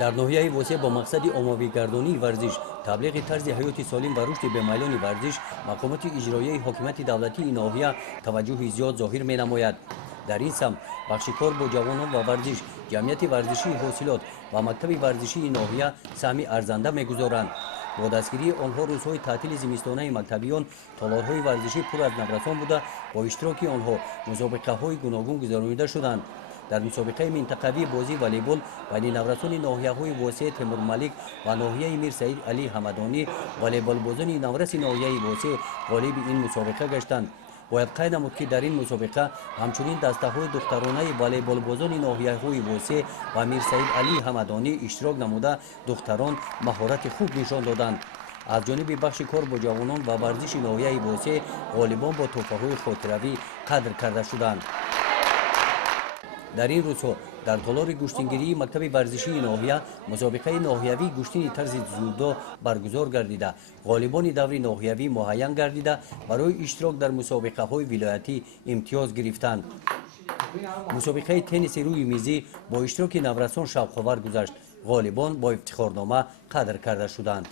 дар ноҳияи восеъ бо мақсади оммавигардонии варзиш, таблиғи тарзи ҳаёти солим ва рушди бемайлони варзиш, мақомоти иҷроияи ҳокимияти давлатии ноҳия таваҷҷӯҳи зиёд зоҳир менамояд. дар ин самт бахши кор бо ҷавонон ва варзиш, ҷамъияти варзишии ҳосилот ва мактаби варзишии ноҳия саҳми арзанда мегузоранд. бо дастгирии онҳо рӯзҳои таътили зимистонаи мактабиён толорҳои варзишӣ пур аз наврасон буда, бо иштироки онҳо мусобиқаҳои гуногун гузаронида шуданд. дар мусобиқаи минтақавии бозии волейбол байни наврасони ноҳияҳои восеъ Темурмалик ва ноҳияи Мир Саид Али Ҳамадонӣ, волейболбозони навраси ноҳияи восеъ ғолиби ин мусобиқа гаштанд. бояд қайд намуд, ки дар ин мусобиқа ҳамчунин дастаҳои духтаронаи волейболбозони ноҳияҳои восеъ ва Мир Саид Али Ҳамадонӣ иштирок намуда, духтарон маҳорати хуб нишон доданд. аз ҷониби бахши кор бо ҷавонон ва варзиши ноҳияи восеъ, ғолибон бо тӯҳфаҳои хотиравӣ қадр карда шуданд. дар ин рӯзҳо дар толори гӯштингирии мактаби варзишии ноҳия мусобиқаи ноҳиявии гӯштини тарзи зудо баргузор гардида, ғолибони даври ноҳиявӣ муайян гардида, барои иштирок дар мусобиқаҳои вилоятӣ имтиёз гирифтанд. мусобиқаи тенниси рӯи мизӣ бо иштироки наврасон шавқовар гузашт. ғолибон бо ифтихорнома қадр карда шуданд.